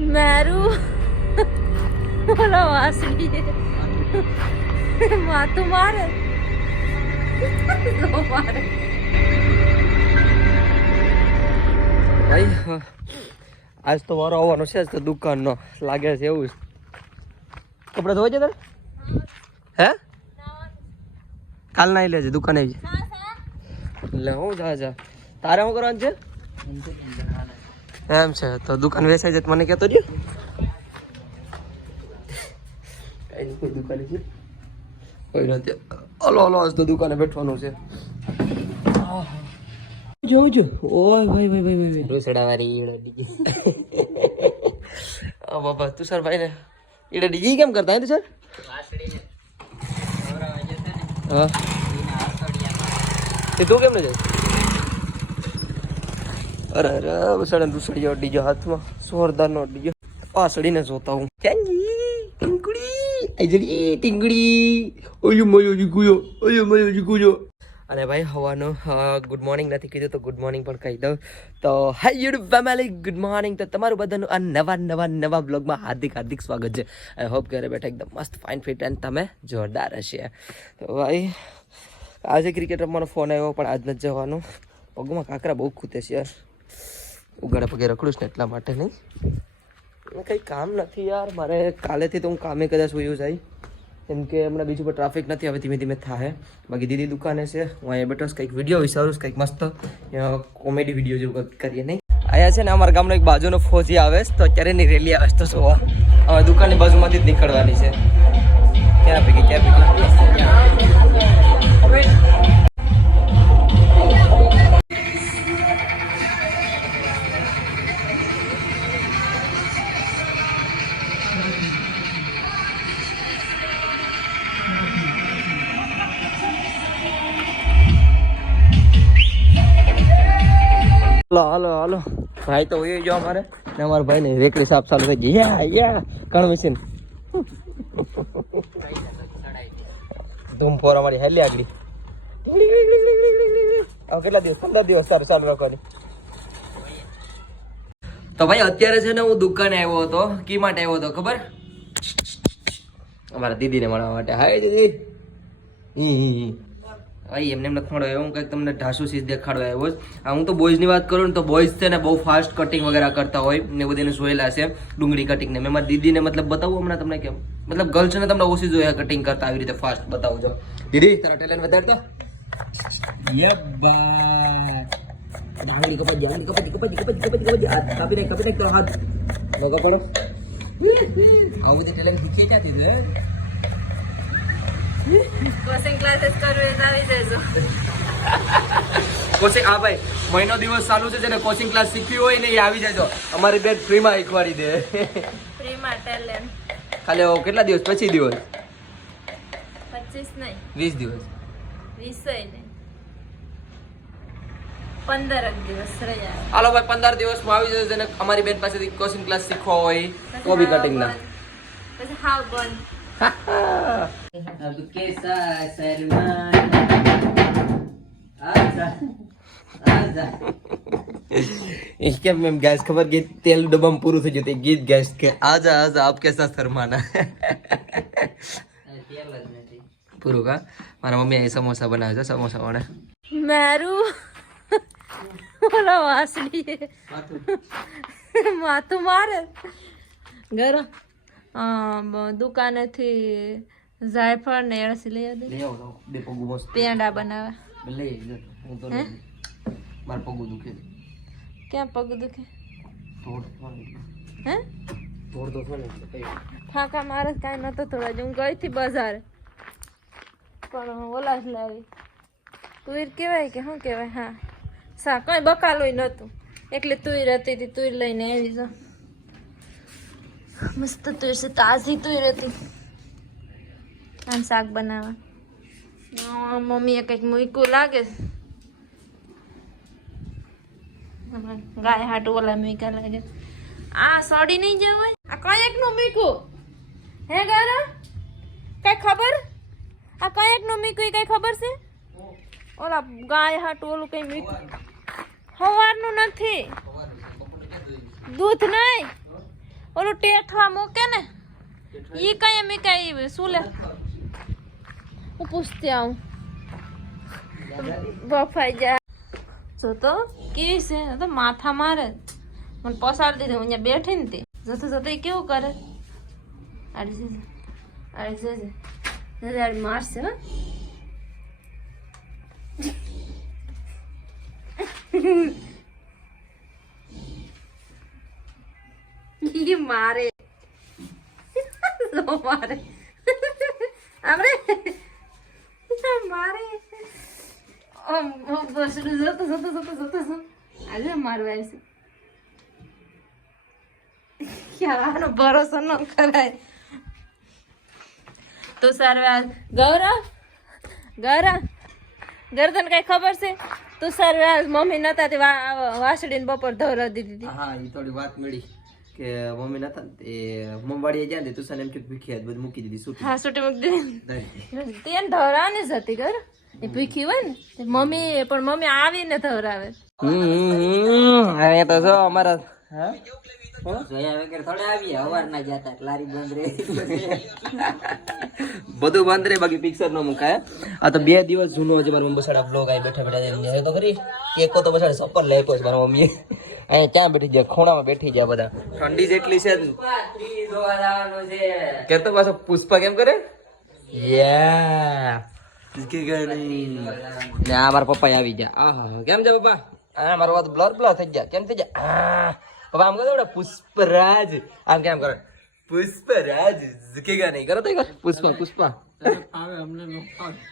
મેરું બોલો વાસળી માતું મારે નો મારે ભાઈ આજ તો મારો આવવાનો છે તો દુકાનનો લાગે છે એવું કપડા ધોવા છે તારે હે કાલ નાઈ લેજે દુકાને આવી એટલે હું જા તારે શું કરવાનું છે એમ છે તો દુકાન વેચાઈ જાય મને કહેતો રહ્યો કોઈ દુકાને છે કોઈ નથી હલો હલો આજ તો દુકાને બેઠવાનું છે જોઉં છું ઓય ભાઈ ભાઈ ભાઈ ભાઈ રૂસડા વાળી ઈડો ડીજી બાબા તુષાર ભાઈ ને ઈડે ડીજી કેમ કરતા હે તુષાર હા તે તું કેમ ને જાય અરે અરે બસાડા રૂસડીયો ડીજો હાથમાં જોરદારનો ડીજો પાસડીને જોતા હું ટીંગડી આઈજડી ટીંગડી ઓયો મયો જીગુયો અને ભાઈ હવાનું ગુડ મોર્નિંગ નથી કીધું તો ગુડ મોર્નિંગ પણ કહી દઉં તો હાય યુટ્યુબ ફેમિલી ગુડ મોર્નિંગ તો તમારું બધાનું આ નવા બ્લોગમાં હાર્દિક સ્વાગત છે આઈ હોપ ઘરે બેઠા એકદમ મસ્ત ફાઇન ફિટ એન્ડ તમે જોરદાર હશે તો ભાઈ આજે ક્રિકેટ રમવાનો ફોન આવ્યો પણ આજ નથી જવાનું પગમાં કાંકરા બહુ ખૂતે છે યાર ઉગાડા પગે રખડું ને એટલા માટે નહીં કંઈ કામ નથી યાર મારે કાલેથી તો હું કામે કદાચ વયું જાય કેમ કે હમણાં બીજું પર ટ્રાફિક નથી હવે ધીમે ધીમે થાય બાકી દીદી દુકાને છે હું અહીંયા બેઠો કંઈક વિડીયો વિચારું કંઈક મસ્ત કોમેડી વિડીયો જેવું કંઈક કરીએ નહીં અહીંયા છે ને અમારા ગામનો એક બાજુનો ફોજી આવે તો અત્યારે એની રેલી આવે તો જોવા હવે દુકાનની બાજુમાંથી જ નીકળવાની છે ક્યાં ભેગી હાલો ભાઈ તો હોય જો અમારે ને અમારા ભાઈ ને રેકડી સાફ ચાલુ થઈ ગઈ યા કણ મશીન ધૂમ ફોર અમારી હેલી આગળ કેટલા દિવસ 15 દિવસ સારું ચાલુ રાખવાની તો ભાઈ અત્યારે છે ને હું દુકાને આવ્યો હતો કી માટે આવ્યો હતો ખબર અમારા દીદીને મળવા માટે હાય દીદી ભાઈ એમને નથી મળ્યો હું કંઈક તમને ઢાસુ સીઝ દેખાડવા આવ્યો હું તો બોયઝની વાત કરું ને તો બોયઝ છે ને બહુ ફાસ્ટ કટિંગ વગેરે કરતા હોય ને બધીને જોયેલા છે ડુંગળી કટિંગ ને મેં મારી દીદીને મતલબ બતાવું હમણાં તમને કેમ મતલબ ગર્લ્સ ને તમને ઓછી જોયા કટિંગ કરતા આવી રીતે ફાસ્ટ બતાવું છો દીદી તારા ટેલેન્ટ વધાર તો ડાંગરી કપાઈ કાપી નાખ તો હાથ મગા પડો આવું બધું ટેલેન્ટ શીખીએ ક્યાંથી છે કોચિંગ ક્લાસીસ કરવું એ આવી જજો કોચિંગ હા ભાઈ મહિનો દિવસ ચાલુ છે જેને કોચિંગ ક્લાસ શીખવી હોય ને એ આવી જજો અમારી બેન ફ્રીમાં શીખવાડી દે ફ્રીમાં ટેલેન્ટ ખાલી કેટલા દિવસ પછી દિવસ 25 નહીં 20 દિવસ 20 નહીં 15 દિવસ રહ્યા હાલો ભાઈ 15 દિવસમાં આવી જજો જેને અમારી બેન પાસેથી કોચિંગ ક્લાસ શીખવા હોય તો બી કટિંગ ના પછી હાવ બંધ अब कैसा सलमान आजा आजा इसके में गैस खबर गीत तेल डब्बा में पूરું થઈ જતું ગીત ગેસ કે આજા આજા આપ કેસા શર્માના तेल જ નથી પૂરું કા મારા મમ્મી એ સમોસા બનાવે છે સમોસા વડે મેરું બોલો વાસળી માતું મારે ગરમ દુકાનેથી જાયફળ ને એળસી લઈ આવી લઈ આવો બે પગું મસ્ત પેંડા બનાવે લઈ હું તો માર પગું દુખે ક્યાં પગ દુખે હે થોડ તો થોડે ફાંકા મારે કાંઈ નતો થોડા જ હું ગઈ હતી બજારે પણ ઓલા જ લાવી તુર કહેવાય કે શું કહેવાય હા કંઈ બકાલું નહોતું એટલે તુર હતી તુર લઈને આવી જો મસ્ત તુર છે તાજી તુર હતી આમ શાક બનાવવા મમ્મીએ કંઈક મૂક્યું લાગે ગાય હાટું ઓલા મૂક્યા લાગે આ સડી નહીં જવું હોય આ કયેક નું મૂક્યું હે ગારા કઈ ખબર આ કયેક નું મૂક્યું કઈ ખબર છે ઓલા ગાય હાટું ઓલું કઈ મૂક્યું સવારનું નથી દૂધ નહીં ઓલું ટેઠવા મૂકે ને ઈ કઈ મીકાય શું લે હું પૂછતી આવું બફાઈ જા જો તો કેવી છે તો માથા મારે મને પસાર દીધું હું અહીંયા બેઠી ને તે જતો જતો એ કેવું કરે આડી મારશે હો ઈ મારે મારે આપણે મારે બસડું જતો આજે મારવા આવશે ક્યાંનો ભરોસો ન કરાય તો સારવાર ગૌરવ ગરદન કઈ ખબર છે તું સારવાર મમ્મી નતા તે વાસડીને બપોર ધોરા દીધી હતી હા એ થોડી વાત મળી કે મમ્મી નતા ને તે મમવાડીએ ગયા ને તુસાને એમ કે ભીખી બધું મૂકી દીધી સુટી હા સુટી મૂકી દીધી તેને ધોરાને જ હતી ઘર એ ભીખી હોય ને મમ્મી પણ મમ્મી આવીને ધોરાવે હવે તો જો અમારા હા જોયા વગર થોડા આવીએ અવારના જતા લારી બંધ રહે બધું બંધ રહે બાકી પિક્ચર નો મુકાય આ તો 2 દિવસ જૂનો છે મારા મમ્મી બસાડા બ્લોગ આઈ બેઠા બેઠા હવે તો ખરી કેકો તો બસાડા સપર લેકો છે મારા મમ્મી અહીંયા ક્યાં બેઠી જાય ખૂણામાં બેઠી જાય બધા ઠંડી જેટલી છે કે તો પાછો પુષ્પા કેમ કરે યા ને આ મારા પપ્પા આવી ગયા આહા કેમ છે પપ્પા આ મારો વાત બ્લર બ્લર થઈ ગયા કેમ થઈ ગયા પપ્પા આમ કરો પુષ્પરાજ આમ કેમ કરો પુષ્પરાજ ઝુકેગા નહીં કરો તો પુષ્પા પુષ્પા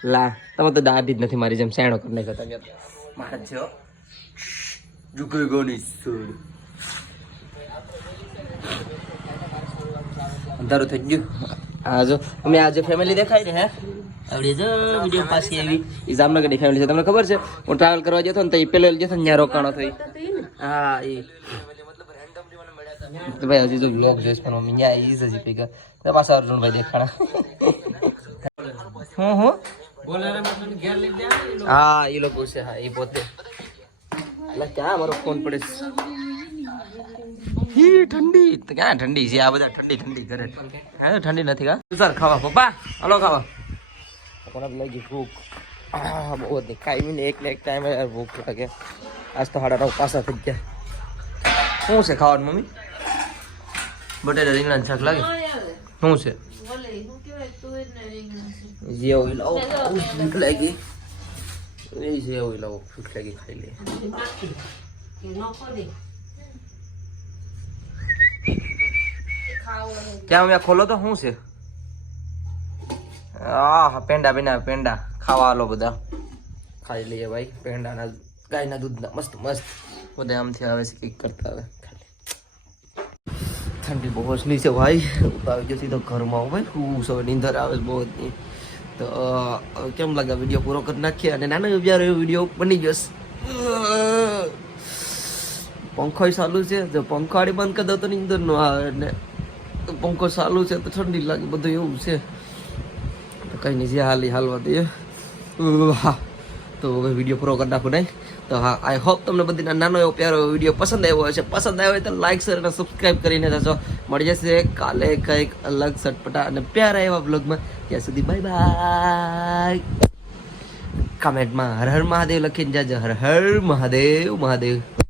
લા તમે તો દાદી જ નથી મારી જેમ સેણો કરી નાખ્યો તમે મારા છો ઝુકેગા નહીં સર અંધારું થઈ ગયું આ જો અમે આજે ફેમિલી દેખાય ને હે આવડી જો વિડિયો પાછી આવી એ જામનગરની ફેમિલી છે તમને ખબર છે હું ટ્રાવેલ કરવા જતો ને તો એ પેલો જતો ને ત્યાં રોકાણો થઈ હા એ તો ભાઈ હજી જો બ્લોગ જોઈશ પણ મમ્મી ન્યા ઈ જ હજી પીગા તો પાછા અર્જુનભાઈ દેખાણા હું હા એ લોકો છે હા એ પોતે એટલે ક્યાં મારો ફોન પડે હી ઠંડી તો ક્યાં ઠંડી છે આ બધા ઠંડી ઠંડી કરે હા ઠંડી નથી કા સર ખાવા પપ્પા હાલો ખાવા કોને લાગી ભૂખ બહુ જ ખાઈ ને એક ટાઈમ ભૂખ લાગે આજ તો 9:30 પાછા થઈ ગયા શું છે ખાવાનું મમ્મી બટેટા રીંગણા શાક લાગે શું છે જે હોય લાવો ભૂખ લાગી એ જે હોય લાવો ભૂખ લાગી ખાઈ લે ક્યાં અમે ખોલો તો શું છે હા પેંડા બેના પેંડા ખાવા લો બધા ખાઈ લઈએ ભાઈ પેંડાના ગાયના દૂધના મસ્ત મસ્ત બધા આમથી આવે છે કંઈક કરતા આવે ઠંડી બહુ અસલી છે ભાઈ આવી ગયો સીધો ઘરમાં ભાઈ હું સૌ નીંદર આવે બહુ જ તો કેમ લાગે વિડીયો પૂરો કરી નાખીએ અને નાનો જ્યારે વિડીયો બની જશે પંખો ચાલુ છે જો પંખાડી બંધ કરી દો તો નીંદર નો આવે ને પંખો ચાલુ છે તો ઠંડી લાગે બધું એવું છે કઈ નહીં જે હાલવા દઈએ હા તો હવે વિડીયો પૂરો કરી નાખું નહીં તો હા આઈ હોપ તમને બધી નાનો એવો પ્યારો વિડીયો પસંદ આવ્યો હશે પસંદ આવ્યો હોય તો લાઈક શેર અને સબસ્ક્રાઈબ કરીને જશો મળી જશે કાલે કંઈક અલગ સટપટા અને પ્યારા એવા બ્લોગમાં ત્યાં સુધી બાય બાય કમેન્ટમાં હર હર મહાદેવ લખીને જાજો હર હર મહાદેવ મહાદેવ